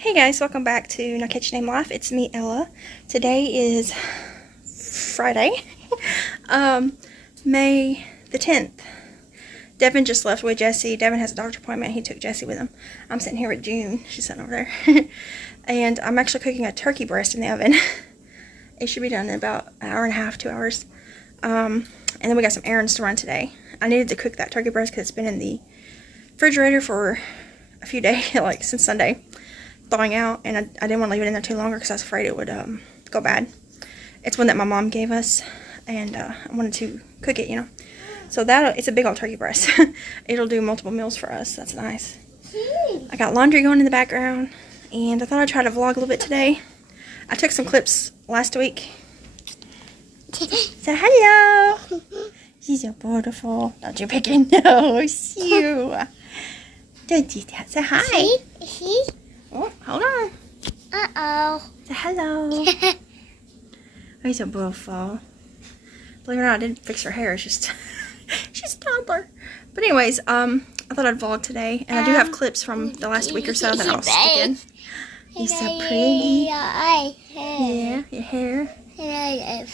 Hey guys, welcome back to No Catch Name Life. It's me, Ella. Today is Friday, May the 10th. Devin just left with Jesse. Devin has a doctor appointment. He took Jesse with him. I'm sitting here with June. She's sitting over there. And I'm actually cooking a turkey breast in the oven. It should be done in about an hour and a half, 2 hours. And then we got some errands to run today. I needed to cook that turkey breast because it's been in the refrigerator for a few days, like since Sunday, thawing out, and I didn't want to leave it in there too longer because I was afraid it would go bad. It's one that my mom gave us, and I wanted to cook it, you know. So it's a big old turkey breast. It'll do multiple meals for us. That's nice. I got laundry going in the background, and I thought I'd try to vlog a little bit today. I took some clips last week. So hello. She's so beautiful. Don't you pick your nose, you. Don't you say hi. Oh, hold on. Uh-oh. Say hello. Oh, so beautiful. Believe it or not, I didn't fix her hair. It's just, she's a toddler. But anyways, I thought I'd vlog today. And I do have clips from the last week or so that I'll stick in. You're so pretty. Yeah, your hair.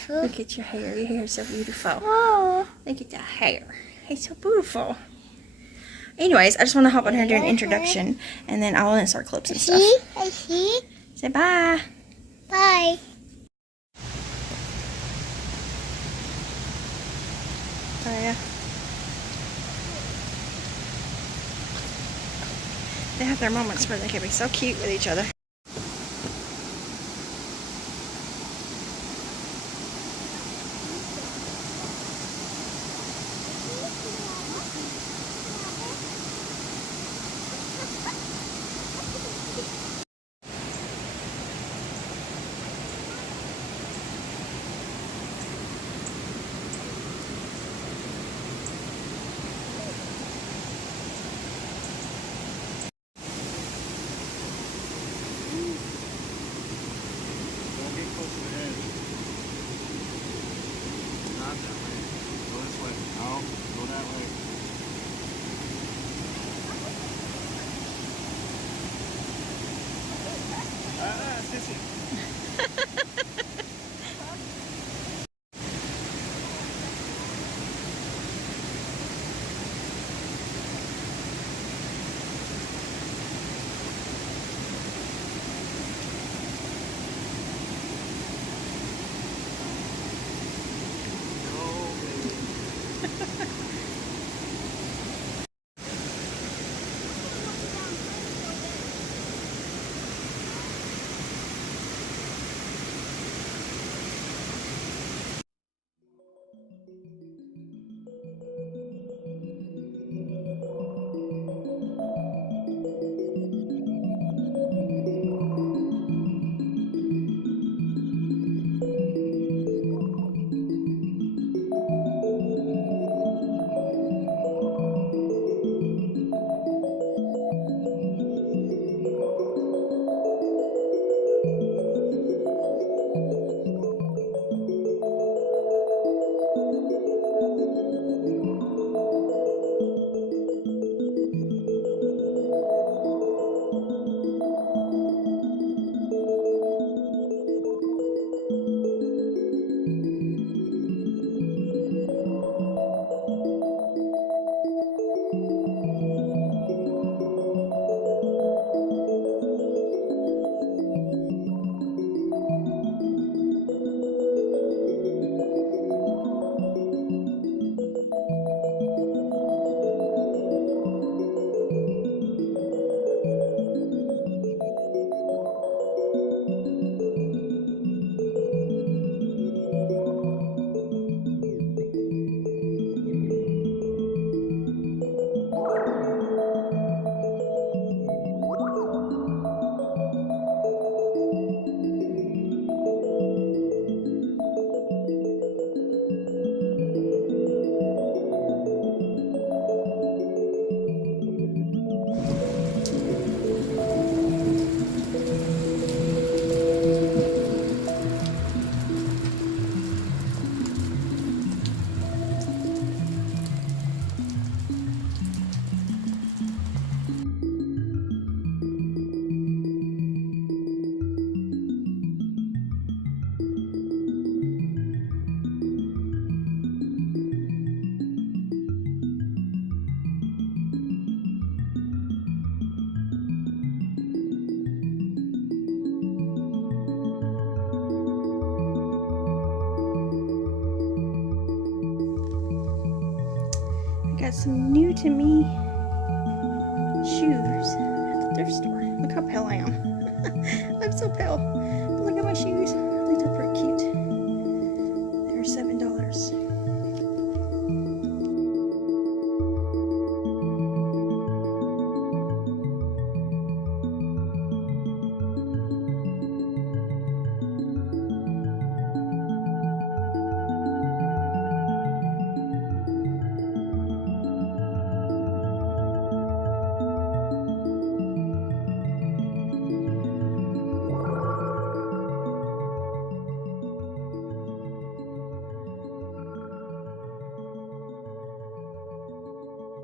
Look at your hair. Your hair is so beautiful. Oh. Look at that hair. It's so beautiful. Anyways, I just want to hop on here and do an introduction, and then I'll insert clips and stuff. Say bye. Bye. Oh, yeah. They have their moments where they can be so cute with each other. got some new to me shoes at the thrift store. Look how pale I am. I'm so pale. But look at my shoes. I think they're pretty cute.